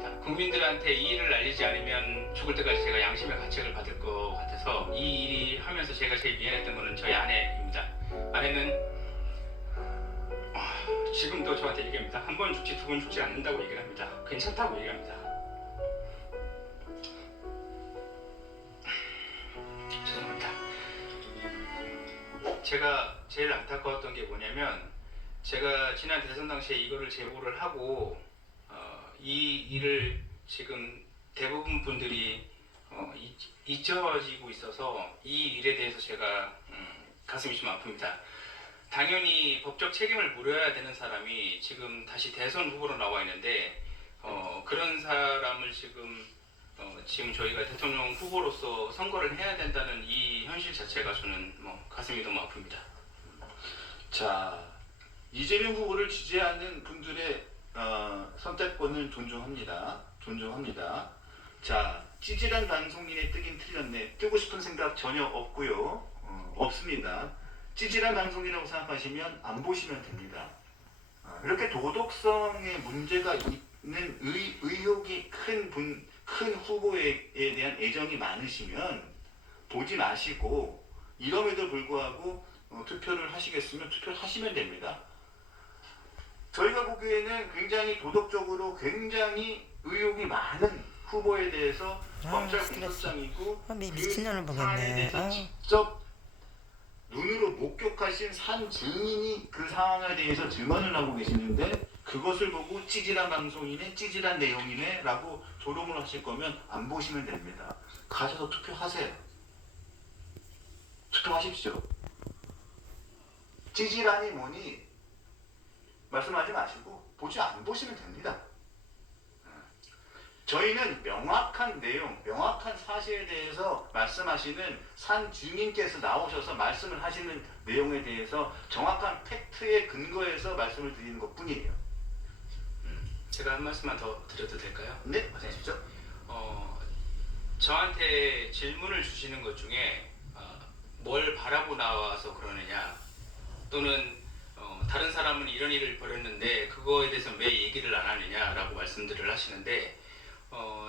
있습니다. 국민들한테 이 일을 알리지 않으면 죽을 때까지 제가 양심의 가책을 받을 것 같아서 이 일이 하면서 제가 제일 미안했던 거는 저희 아내입니다. 아내는 지금도 저한테 얘기합니다. 한 번 죽지 두 번 죽지 않는다고 얘기를 합니다. 괜찮다고 얘기합니다. 죄송합니다. 제가 제일 안타까웠던 게 뭐냐면 제가 지난 대선 당시에 이거를 제보를 하고 이 일을 지금 대부분 분들이 잊혀지고 있어서 이 일에 대해서 제가 가슴이 좀 아픕니다. 당연히 법적 책임을 물어야 되는 사람이 지금 다시 대선 후보로 나와 있는데 그런 사람을 지금 저희가 대통령 후보로서 선거를 해야 된다는 이 현실 자체가 저는 가슴이 너무 아픕니다. 자, 이재명 후보를 지지하는 분들의 선택권을 존중합니다. 자, 찌질한 방송인의 뜨긴 틀렸네. 뜨고 싶은 생각 전혀 없고요. 없습니다. 찌질한 방송이라고 생각하시면 안 보시면 됩니다. 이렇게 도덕성에 문제가 있는 의혹이 큰 후보에 대한 애정이 많으시면 보지 마시고 이럼에도 불구하고 투표를 하시겠으면 투표를 하시면 됩니다. 저희가 보기에는 굉장히 도덕적으로 굉장히 의혹이 많은 후보에 대해서 검찰 공소장이고 미친년을 그 사안에 보겠네. 대해서 직접 눈으로 목격하신 산 증인이 그 상황에 대해서 증언을 하고 계시는데 그것을 보고 찌질한 방송이네, 찌질한 내용이네 라고 조롱을 하실 거면 안 보시면 됩니다. 가셔서 투표하세요. 투표하십시오. 찌질하니 뭐니 말씀하지 마시고 안 보시면 됩니다. 저희는 명확한 내용, 명확한 사실에 대해서 말씀하시는 산 증인께서 나오셔서 말씀을 하시는 내용에 대해서 정확한 팩트에 근거해서 말씀을 드리는 것 뿐이에요. 제가 한 말씀만 더 드려도 될까요? 네, 하십시오. 저한테 질문을 주시는 것 중에 뭘 바라고 나와서 그러느냐 또는 다른 사람은 이런 일을 벌였는데 그거에 대해서 왜 얘기를 안 하느냐라고 말씀들을 하시는데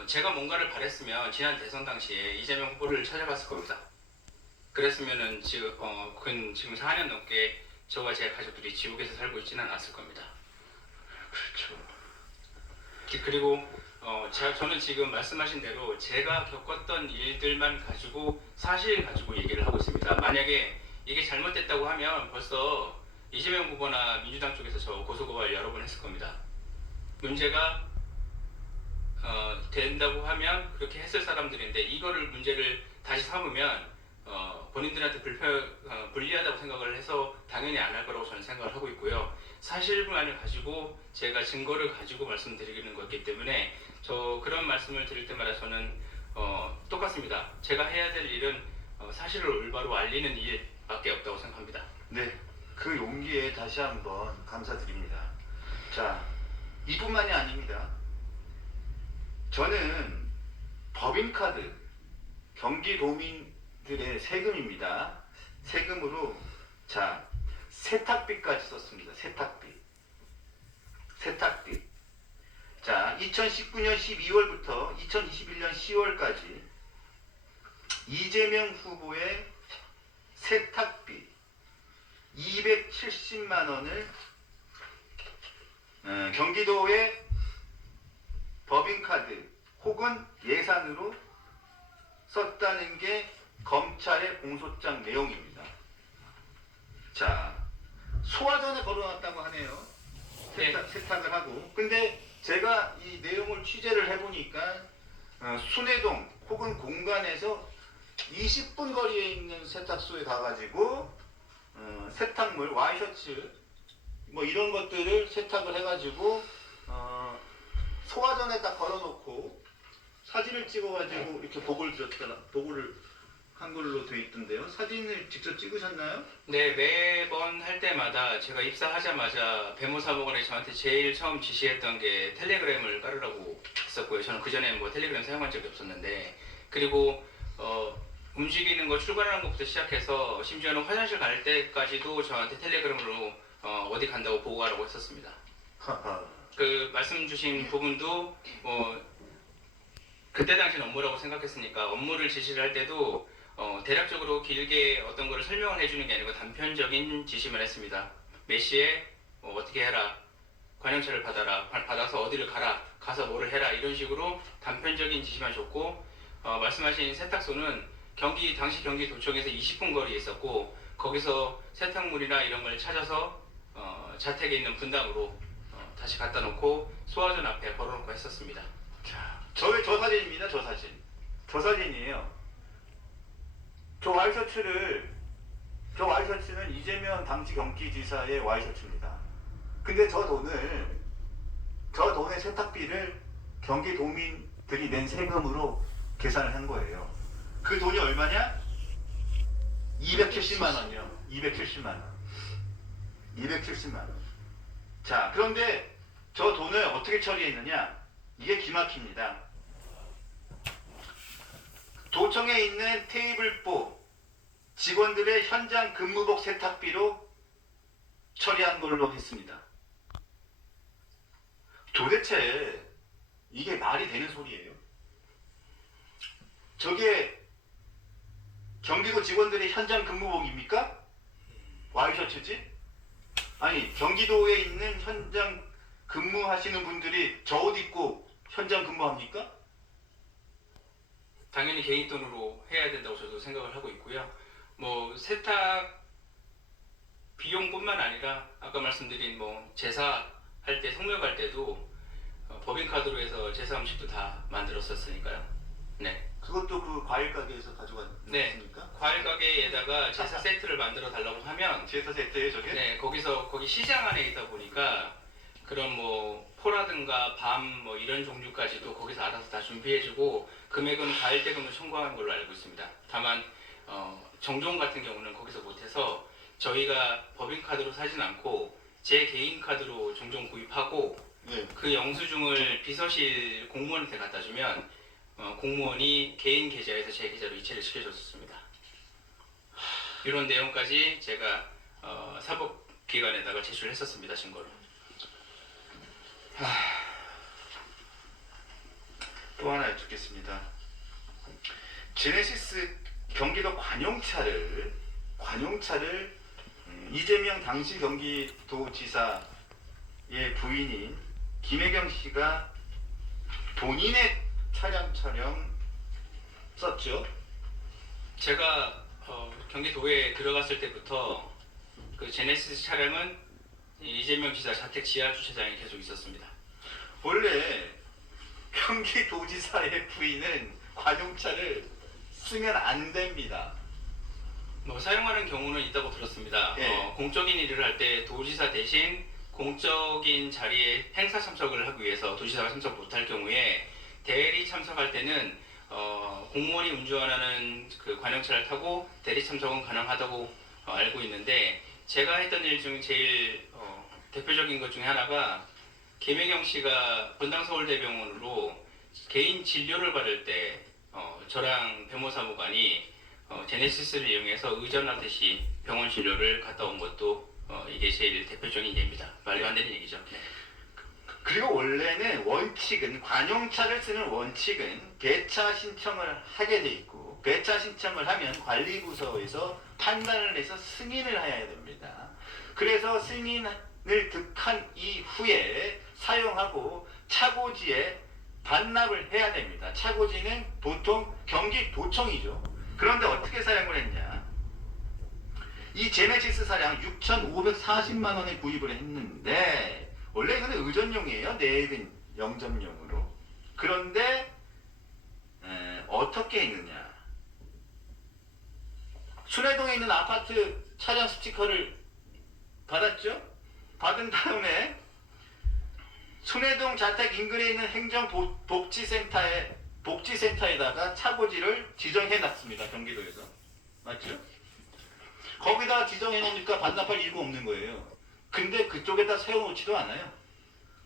제가 뭔가를 바랬으면 지난 대선 당시에 이재명 후보를 찾아갔을 겁니다. 그랬으면은 지금 4년 넘게 저와 제 가족들이 지옥에서 살고 있지는 않았을 겁니다. 그렇죠. 그리고 저는 지금 말씀하신 대로 제가 겪었던 일들만 가지고 사실 가지고 얘기를 하고 있습니다. 만약에 이게 잘못됐다고 하면 벌써 이재명 후보나 민주당 쪽에서 저 고소고발 여러 번 했을 겁니다. 문제가 된다고 하면 그렇게 했을 사람들인데 이거를 문제를 다시 삼으면 본인들한테 불리하다고 생각을 해서 당연히 안 할 거라고 저는 생각을 하고 있고요. 사실만을 가지고 제가 증거를 가지고 말씀드리는 거기 때문에 그런 말씀을 드릴 때마다 저는 똑같습니다. 제가 해야 될 일은 사실을 올바로 알리는 일밖에 없다고 생각합니다. 네, 그 용기에 다시 한번 감사드립니다. 자, 이뿐만이 아닙니다. 저는 법인카드 경기도민들의 세금입니다. 세금으로 세탁비까지 썼습니다. 세탁비. 자, 2019년 12월부터 2021년 10월까지 이재명 후보의 세탁비 270만 원을 경기도의 법인카드 혹은 예산으로 썼다는 게 검찰의 공소장 내용입니다. 자, 소화전에 걸어놨다고 하네요. 세탁을 하고. 근데 제가 이 내용을 취재를 해보니까 순회동 혹은 공간에서 20분 거리에 있는 세탁소에 가가지고 세탁물, 와이셔츠 뭐 이런 것들을 세탁을 해가지고 소화전에다 걸어놓고 사진을 찍어가지고 이렇게 보고를 한 걸로 돼 있던데요. 사진을 직접 찍으셨나요? 네, 매번 할 때마다 제가 입사하자마자 배모사무관이 저한테 제일 처음 지시했던 게 텔레그램을 깔으라고 했었고요. 저는 그전에 텔레그램 사용한 적이 없었는데, 그리고 움직이는 거 출발하는 것부터 시작해서 심지어는 화장실 갈 때까지도 저한테 텔레그램으로 어디 간다고 보고하라고 했었습니다. 하하. 그 말씀 주신 부분도 그때 당시는 업무라고 생각했으니까 업무를 지시를 할 때도 대략적으로 길게 어떤 거를 설명을 해주는 게 아니고 단편적인 지시만 했습니다. 몇 시에 어떻게 해라, 관용차를 받아서 어디를 가라, 가서 뭐를 해라, 이런 식으로 단편적인 지시만 줬고, 말씀하신 세탁소는 당시 경기도청에서 20분 거리에 있었고, 거기서 세탁물이나 이런 걸 찾아서 자택에 있는 분당으로 다시 갖다 놓고 소화전 앞에 걸어놓고 했었습니다. 자, 저 사진입니다. 저 사진. 저 사진이에요. 저 와이셔츠는 이재명 당시 경기지사의 와이셔츠입니다. 근데 저 돈의 세탁비를 경기도민들이 낸 세금으로 계산을 한 거예요. 그 돈이 얼마냐? 270만 원이요. 270만 원. 270만 원. 자, 그런데 저 돈을 어떻게 처리했느냐? 이게 기막힙니다. 도청에 있는 테이블보 직원들의 현장 근무복 세탁비로 처리한 걸로 했습니다. 도대체 이게 말이 되는 소리예요? 저게 경기도 직원들의 현장 근무복입니까? 와이셔츠지? 아니, 경기도에 있는 현장 근무하시는 분들이 저 옷 입고 현장 근무합니까? 당연히 개인 돈으로 해야 된다고 저도 생각을 하고 있고요. 세탁 비용뿐만 아니라 아까 말씀드린 제사 할 때, 성묘할 때도 법인카드로 해서 제사 음식도 다 만들었었으니까요. 네. 그것도 그 과일 가게에서 가져갔습니까? 네. 과일 가게에다가 제사 세트를 만들어 달라고 하면 제사 세트예요, 저게? 네, 거기 시장 안에 있다 보니까 그런 포라든가 밤 이런 종류까지도 거기서 알아서 다 준비해주고 금액은 과일 대금을 청구한 걸로 알고 있습니다. 다만 정종 같은 경우는 거기서 못해서 저희가 법인카드로 사진 않고 제 개인 카드로 종종 구입하고 네. 그 영수증을 비서실 공무원한테 갖다 주면 공무원이 개인 계좌에서 제 계좌로 이체를 시켜줬습니다. 이런 내용까지 제가 사법기관에다가 제출했었습니다. 증거로. 또 하나 여쭙겠습니다. 제네시스 경기도 관용차를 이재명 당시 경기도지사의 부인인 김혜경 씨가 본인의 차량 촬영 썼죠? 제가 경기도에 들어갔을 때부터 그 제네시스 차량은 이재명 지사 자택 지하 주차장에 계속 있었습니다. 원래 경기도지사의 부인은 관용차를 쓰면 안 됩니다. 사용하는 경우는 있다고 들었습니다. 예. 공적인 일을 할 때 도지사 대신 공적인 자리에 행사 참석을 하기 위해서 도지사가 참석 못할 경우에 대리 참석할 때는 공무원이 운전하는 그 관용차를 타고 대리 참석은 가능하다고 알고 있는데 제가 했던 일 중 제일 대표적인 것 중에 하나가 김혜경 씨가 분당서울대병원으로 개인 진료를 받을 때 저랑 변호사무관이 제네시스를 이용해서 의전하듯이 병원 진료를 갔다 온 것도 이게 제일 대표적인 예입니다. 말도 안 되는 얘기죠. 네. 그리고 원래는 관용차를 쓰는 원칙은 배차 신청을 하게 돼 있고 배차 신청을 하면 관리부서에서 판단을 해서 승인을 해야 됩니다. 그래서 승인을 득한 이후에 사용하고 차고지에 반납을 해야 됩니다. 차고지는 보통 경기도청이죠. 그런데 어떻게 사용을 했냐? 이 제네시스 차량 6,540만 원에 구입을 했는데 원래 이거는 의전용이에요. 내일은 영접용으로. 그런데 어떻게 했느냐? 순회동에 있는 아파트 차량 스티커를 받았죠? 받은 다음에 순회동 자택 인근에 있는 행정복지센터에다가 차고지를 지정해놨습니다. 경기도에서. 맞죠? 거기다 지정해놓으니까 반납할 이유가 없는 거예요. 근데 그쪽에다 세워놓지도 않아요.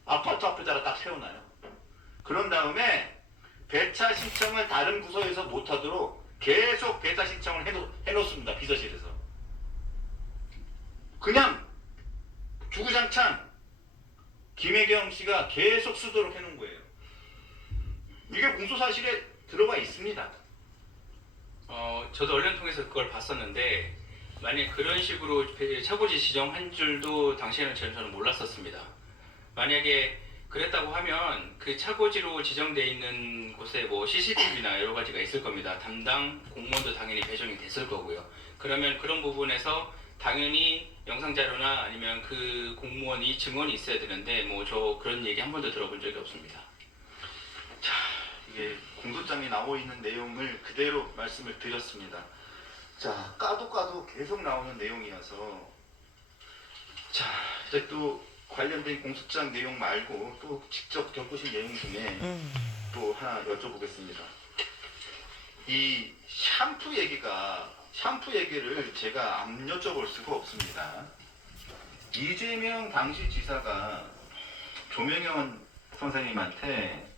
아파트 앞에다가 딱 세워놔요. 그런 다음에 배차 신청을 다른 부서에서 못하도록 계속 배차 신청을 해놓습니다. 비서실에서. 그냥 주구장창 김혜경 씨가 계속 쓰도록 해놓은 거예요. 이게 공소사실에 들어가 있습니다. 저도 언론 통해서 그걸 봤었는데 만약 그런 식으로 차고지 지정한 줄도 당시에는 저는 몰랐었습니다. 만약에 그랬다고 하면 그 차고지로 지정돼 있는 곳에 뭐 CCTV나 여러 가지가 있을 겁니다. 담당 공무원도 당연히 배정이 됐을 거고요. 그러면 그런 부분에서 당연히 영상 자료나 아니면 그 공무원이 증언이 있어야 되는데 뭐 저 그런 얘기 한 번도 들어본 적이 없습니다. 자, 이게 공소장에 나와 있는 내용을 그대로 말씀을 드렸습니다. 자, 까도 계속 나오는 내용이어서 자, 이제 또 관련된 공소장 내용 말고 또 직접 겪으신 내용 중에 또 하나 여쭤보겠습니다. 이 샴푸 얘기를 제가 안 여쭤볼 수가 없습니다. 이재명 당시 지사가 조명현 선생님한테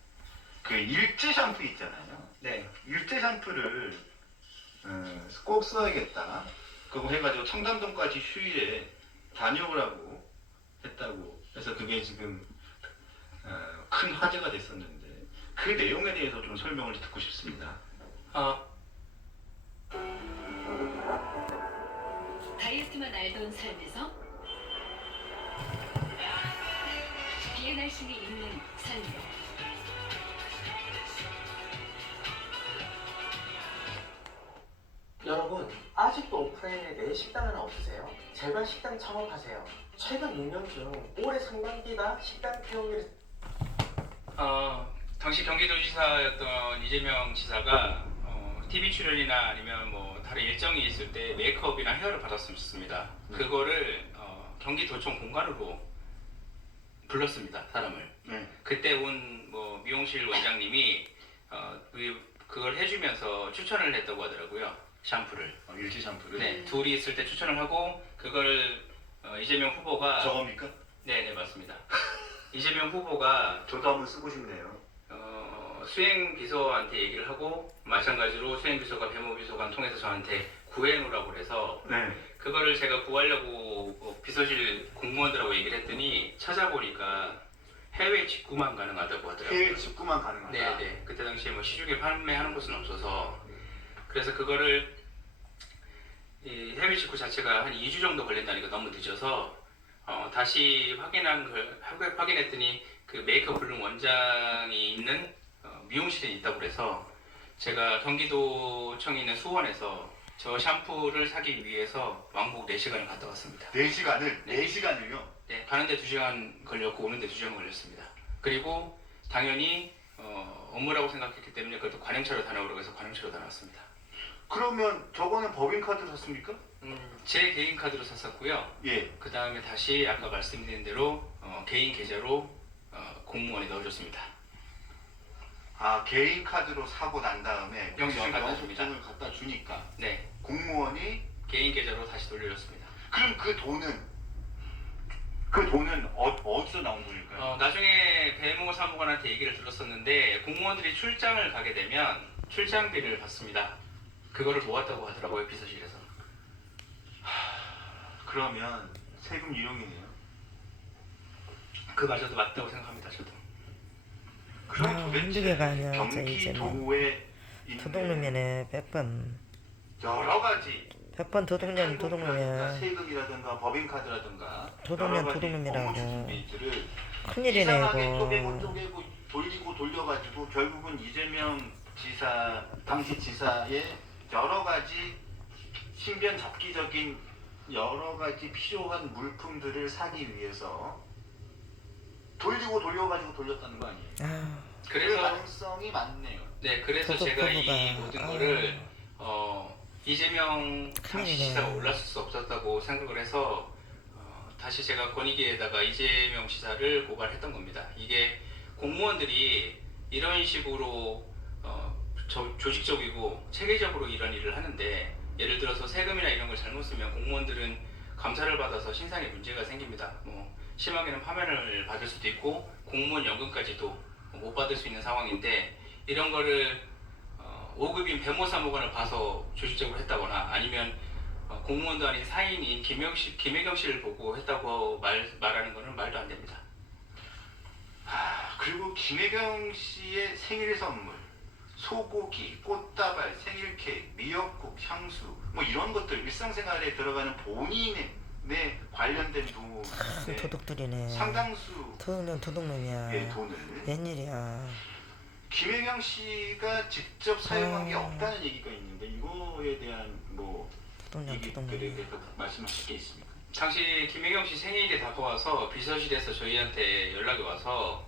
그 일제 샴푸 있잖아요. 네. 일제 샴푸를 꼭 써야겠다. 그거 해가지고 청담동까지 휴일에 다녀오라고 했다고. 그래서 그게 지금 큰 화제가 됐었는데 그 내용에 대해서 좀 설명을 듣고 싶습니다. 다이어트만 알던 삶에서 비엔할 신이 있는 삶으로 여러분, 아직도 오프라인에 내 식당 하나 없으세요? 제발 식당 창업하세요. 최근 6년 중 올해 상반기가 식당 태용률이 당시 경기도지사였던 이재명 지사가 TV 출연이나 아니면 뭐 다른 일정이 있을 때 메이크업이나 헤어를 받았습니다. 그거를 경기도청 공간으로 불렀습니다, 사람을. 네. 그때 온 뭐 미용실 원장님이 그걸 해주면서 추천을 했다고 하더라고요. 샴푸를. 일제 샴푸를. 네, 둘이 있을 때 추천을 하고 그걸 이재명 후보가 저겁니까? 네 맞습니다. 이재명 후보가 저도 한번 쓰고 싶네요. 수행비서한테 얘기를 하고 마찬가지로 수행비서가 배모비서관 통해서 저한테 구해놓으라고 그래서 네. 그거를 제가 구하려고 비서실 공무원들하고 얘기를 했더니 찾아보니까 해외 직구만 가능하다고 하더라고요. 해외 직구만 가능하다. 네네. 그때 당시에 뭐 시중에 판매하는 곳은 없어서 그래서 그거를 이 해외 직구 자체가 한 2주 정도 걸린다니까 너무 늦어서 다시 확인했더니 그 메이크업 블룸 원장이 있는 미용실에 있다고 그래서 제가 경기도청에 있는 수원에서 저 샴푸를 사기 위해서 왕복 4시간을 갔다 왔습니다. 4시간을? 네. 4시간을요? 네, 가는데 2시간 걸렸고 오는데 2시간 걸렸습니다. 그리고 당연히 업무라고 생각했기 때문에 그것도 관행차로 다녀오라고 해서 관행차로 다녀왔습니다. 그러면 저거는 법인카드로 샀습니까? 제 개인 카드로 샀었고요. 예. 그 다음에 다시 아까 말씀드린 대로 개인 계좌로 공무원에 넣어줬습니다. 아, 개인 카드로 사고 난 다음에 영수증 갖다 줍니다. 영수증을 갖다 주니까 네, 공무원이 개인 계좌로 다시 돌려줬습니다. 그럼 그 돈은 어디서 나온 돈일까요? 나중에 배모 사무관한테 얘기를 들었었는데 공무원들이 출장을 가게 되면 출장비를 받습니다. 그거를 모았다고 하더라고요, 비서실에서. 그러면 세금 유용이네요. 그마저도 맞다고 생각합니다, 저도. 그럼 한두 도대체 개가 아니라 저 경기도에 있는 도둑놈이네 100번 여러 가지 100번 도둑년 세금이라든가 도둑놈이야. 세금이라든가 법인카드라든가 도둑년 여러 가지 도둑놈이라고. 업무 추진비들을 큰일이네 이상하게 이거. 쪼개고 돌리고 돌려가지고 결국은 이재명 지사 당시 지사의 여러 가지 신변 잡기적인 여러 가지 필요한 물품들을 사기 위해서 돌리고 돌려가지고 돌렸다는 거 아니에요? 아, 그 그래서 가능성이 많네요. 네, 그래서 도둑 제가 이 부부가, 모든 아. 거를 이재명 당시 큰일이네. 지사가 올랐을 수 없었다고 생각을 해서 다시 제가 권익위에다가 이재명 지사를 고발했던 겁니다. 이게 공무원들이 이런 식으로 조직적이고 체계적으로 이런 일을 하는데 예를 들어서 세금이나 이런 걸 잘못 쓰면 공무원들은 감사를 받아서 신상에 문제가 생깁니다. 뭐 심하게는 파면을 받을 수도 있고 공무원 연금까지도 못 받을 수 있는 상황인데 이런 거를 5급인 배모사무관을 봐서 조직적으로 했다거나 아니면 공무원도 아닌 사인인 김혜경 씨를 보고 했다고 말하는 거는 말도 안 됩니다. 그리고 김혜경 씨의 생일 선물, 소고기, 꽃다발, 생일 케이크, 미역국, 향수, 뭐 이런 것들 일상생활에 들어가는 본인의 관련된 돈의 도둑들이네. 상당수의 도둑놈이야. 돈을 웬일이야. 김혜경 씨가 직접 사용한 게 아. 없다는 얘기가 있는데 이거에 대한 뭐 얘기들에 대해서 말씀하실 게 있습니까? 당시 김혜경 씨 생일이 다가와서 비서실에서 저희한테 연락이 와서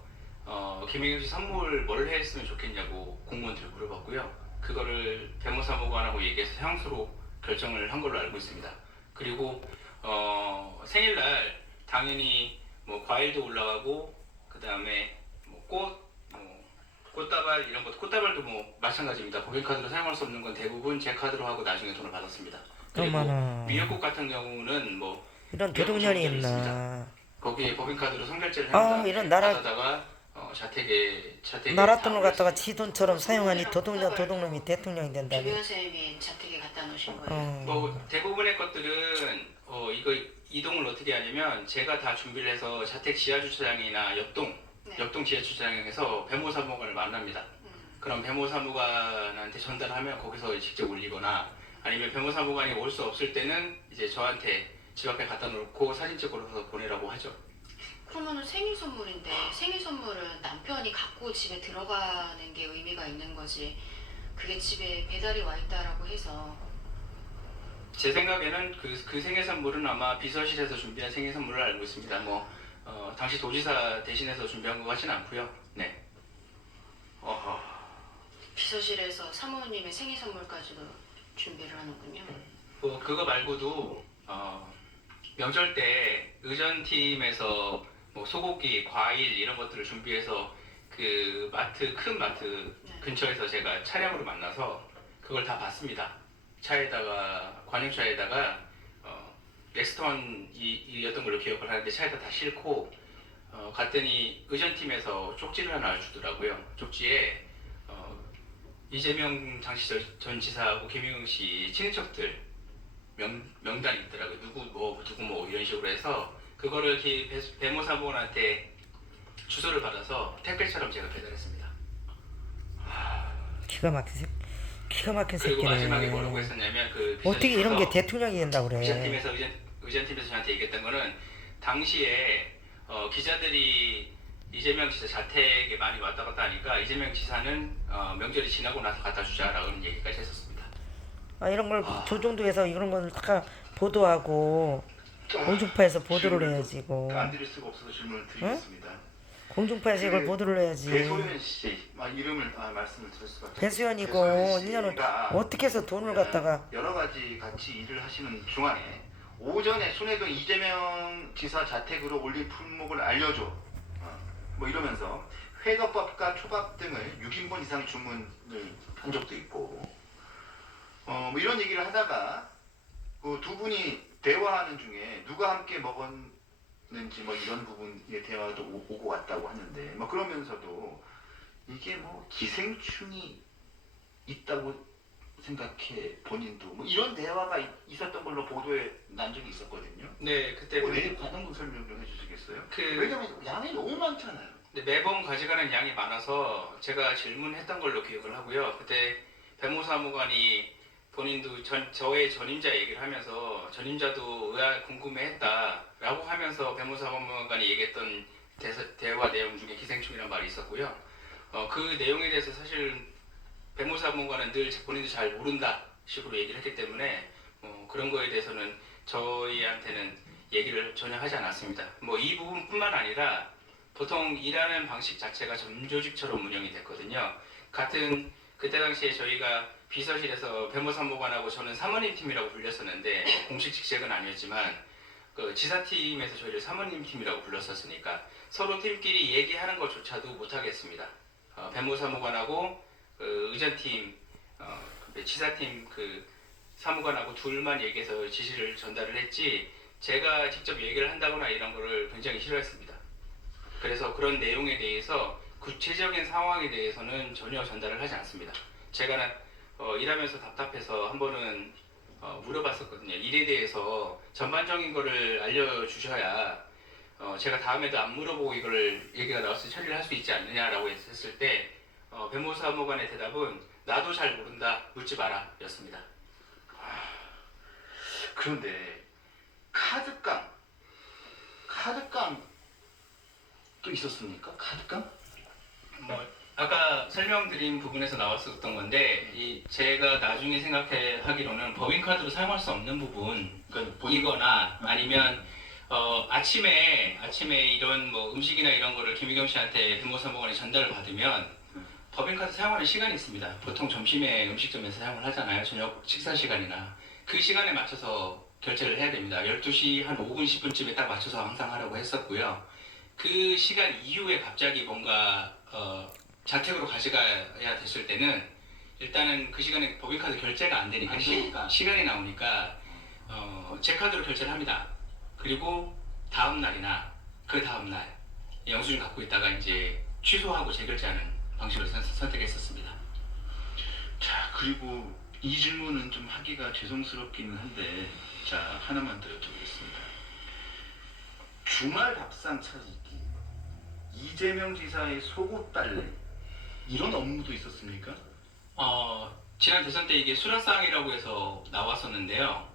김혜경 씨 선물 뭘 했으면 좋겠냐고 공무원들 물어봤고요. 그거를 변호사무관하고 얘기해서 향수로 결정을 한 걸로 알고 있습니다. 그리고 생일날 당연히 뭐 과일도 올라가고 그 다음에 뭐 꽃다발 이런 것, 꽃다발도 뭐 마찬가지입니다. 법인카드로 사용할 수 없는 건 대부분 제 카드로 하고 나중에 돈을 받았습니다. 그리고 어머나. 미역국 같은 경우는 뭐 이런 도둑년이 있나. 거기에 법인카드로 선결제를 아, 합니다. 이런 나라- 받아다가 자택에 나라 돈을 갖다가 지 돈처럼 사용하니 도둑놈이 대통령이 된다니. 김혜연 선생님이 자택에 갖다 놓으신 거예요. 뭐 대부분의 것들은 이거 이동을 어떻게 하냐면 제가 다 준비를 해서 자택 지하 주차장이나 네. 옆동 지하 주차장에서 배모사무관을 만납니다. 그럼 배모사무관한테 전달하면 거기서 직접 올리거나 아니면 배모사무관이 올 수 없을 때는 이제 저한테 집 앞에 갖다 놓고 사진 찍어서 보내라고 하죠. 그러면은 생일 선물인데 생일 선물은 남편이 갖고 집에 들어가는 게 의미가 있는 거지. 그게 집에 배달이 와 있다라고 해서 제 생각에는 그 생일 선물은 아마 비서실에서 준비한 생일 선물을 알고 있습니다. 당시 도지사 대신해서 준비한 것 같지는 않고요. 네. 비서실에서 사모님의 생일 선물까지도 준비를 하는군요. 그거 말고도 명절 때 의전팀에서 뭐 소고기, 과일 이런 것들을 준비해서 그 큰 마트 네. 근처에서 제가 차량으로 만나서 그걸 다 봤습니다. 차에다가 관용차에다가 넥스턴이었던 걸로 기억을 하는데 차에다 다 싣고 갔더니 의전팀에서 쪽지를 하나 주더라고요. 쪽지에 이재명 당시 전 지사하고 김영웅 씨 친인척들 명단이 있더라고요. 누구 뭐 이런 식으로 해서 그거를 이렇게 배모사무원한테 주소를 받아서 택배처럼 제가 배달했습니다. 기가 막힌 그리고 마지막에 새끼네. 뭐라고 했었냐면 어떻게 이런 게 대통령이 된다 그래. 의전팀에서 저한테 얘기했던 거는 당시에 기자들이 이재명 지사 자택에 많이 왔다 갔다 하니까 이재명 지사는 명절이 지나고 나서 갖다 주자라는 얘기까지 했었습니다. 이런 걸 조정도에서 이런 걸 다 보도하고 공중파에서 보도를 해야지 이거. 안 드릴 수가 없어서 질문을 드리겠습니다. 공중파에서 이걸 보도를 해야지. 배소연 씨, 이름을 말씀을 드릴 수가 없어요. 배수연이고 배소연 1년을 씨가 어떻게 해서 돈을 갖다가 여러 가지 같이 일을 하시는 중앙에 오전에 손해동 이재명 지사 자택으로 올린 품목을 알려줘. 뭐 이러면서 회덮밥과 초밥 등을 6인분 이상 주문을 한 적도 있고 뭐 이런 얘기를 하다가 그 두 분이 대화하는 중에 누가 함께 먹었는지 뭐 이런 부분의 대화도 오고 왔다고 하는데 뭐 그러면서도 이게 뭐 기생충이 있다고 생각해 본인도 뭐 이런 대화가 있었던 걸로 보도에 난 적이 있었거든요. 네, 그때 왜 관한 좀 설명 좀 해주시겠어요? 왜냐면 양이 너무 많잖아요. 매번 가져가는 양이 많아서 제가 질문했던 걸로 기억을 하고요. 그때 배모사무관이 본인도 저의 전임자 얘기를 하면서 전임자도 궁금해했다라고 하면서 배모사무관이 얘기했던 대화 내용 중에 기생충이라는 말이 있었고요. 그 내용에 대해서 사실 배모사무관은 늘 본인도 잘 모른다 식으로 얘기를 했기 때문에 그런 거에 대해서는 저희한테는 얘기를 전혀 하지 않았습니다. 이 부분뿐만 아니라 보통 일하는 방식 자체가 전조직처럼 운영이 됐거든요. 그때 당시에 저희가 비서실에서 배모사무관하고 저는 사모님 팀이라고 불렸었는데 공식 직책은 아니었지만 그 지사팀에서 저희를 사모님 팀이라고 불렀었으니까 서로 팀끼리 얘기하는 것조차도 못하겠습니다. 배모사무관하고 의전팀, 지사팀 사무관하고 둘만 얘기해서 지시를 전달을 했지 제가 직접 얘기를 한다거나 이런 거를 굉장히 싫어했습니다. 그래서 그런 내용에 대해서 구체적인 상황에 대해서는 전혀 전달을 하지 않습니다. 제가 일하면서 답답해서 한 번은 물어봤었거든요. 일에 대해서 전반적인 거를 알려주셔야 제가 다음에도 안 물어보고 이걸 얘기가 나와서 처리를 할 수 있지 않느냐라고 했을 때 변호사 사무관의 대답은 나도 잘 모른다, 묻지 마라 였습니다. 그런데 카드깡 또 있었습니까? 카드깡? 아까 설명드린 부분에서 나왔었던 건데 제가 나중에 생각하기로는 법인카드로 사용할 수 없는 부분이거나 아니면 아침에 이런 뭐 음식이나 이런 거를 김희경 씨한테 변호사무관이 전달을 받으면 법인카드 사용하는 시간이 있습니다. 보통 점심에 음식점에서 사용을 하잖아요. 저녁 식사 시간이나 그 시간에 맞춰서 결제를 해야 됩니다. 12시 한 5분 10분쯤에 딱 맞춰서 항상 하라고 했었고요. 그 시간 이후에 갑자기 뭔가 자택으로 가져가야 됐을 때는 일단은 그 시간에 법인카드 결제가 안 되니까 시간이 나오니까 제 카드로 결제를 합니다. 그리고 다음 날이나 그 다음 날 영수증 갖고 있다가 이제 취소하고 재결제하는 방식을 선택했었습니다. 자, 그리고 이 질문은 좀 하기가 죄송스럽기는 한데 자, 하나만 더 여쭤보겠습니다. 주말 밥상 차리기, 이재명 지사의 속옷 빨래 이런 업무도 있었습니까? 지난 대선 때 이게 수라상이라고 해서 나왔었는데요.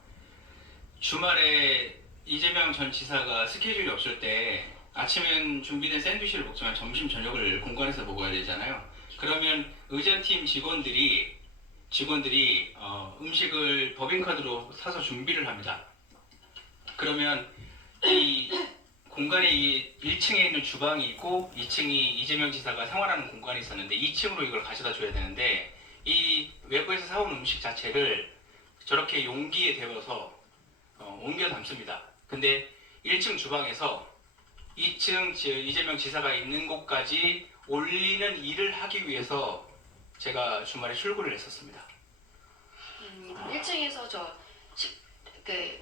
주말에 이재명 전 지사가 스케줄이 없을 때 아침엔 준비된 샌드위치를 먹지만 점심 저녁을 공간에서 먹어야 되잖아요. 그러면 의전팀 직원들이 음식을 법인카드로 사서 준비를 합니다. 그러면 이 공간에 1층에 있는 주방이 있고 2층이 이재명 지사가 생활하는 공간이 있었는데 2층으로 이걸 가져다 줘야 되는데 이 외부에서 사온 음식 자체를 저렇게 용기에 데워서 옮겨 담습니다. 근데 1층 주방에서 2층 이재명 지사가 있는 곳까지 올리는 일을 하기 위해서 제가 주말에 출근을 했었습니다. 1층에서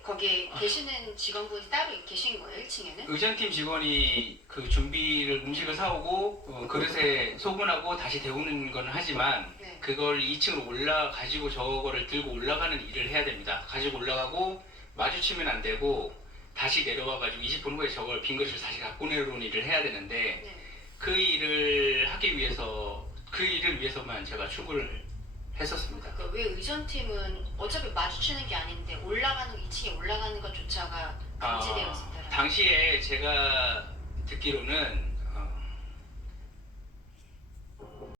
거기에 계시는 직원분이 따로 계신 거예요? 1층에는? 의전팀 직원이 그 준비를 음식을 사오고 그릇에 소분하고 다시 데우는 건 하지만 네. 그걸 2층으로 가지고 저거를 들고 올라가는 일을 해야 됩니다. 가지고 올라가고 마주치면 안 되고 다시 내려와가지고 20분 후에 저걸 빈 그릇을 다시 갖고 내려오는 일을 해야 되는데 네. 그 일을 위해서만 제가 출근을 했었습니다. 그러니까 왜 의전팀은 어차피 마주치는 게 아닌데 2층에 올라가는 것조차가 금지되어 있었다라는 당시에 제가 듣기로는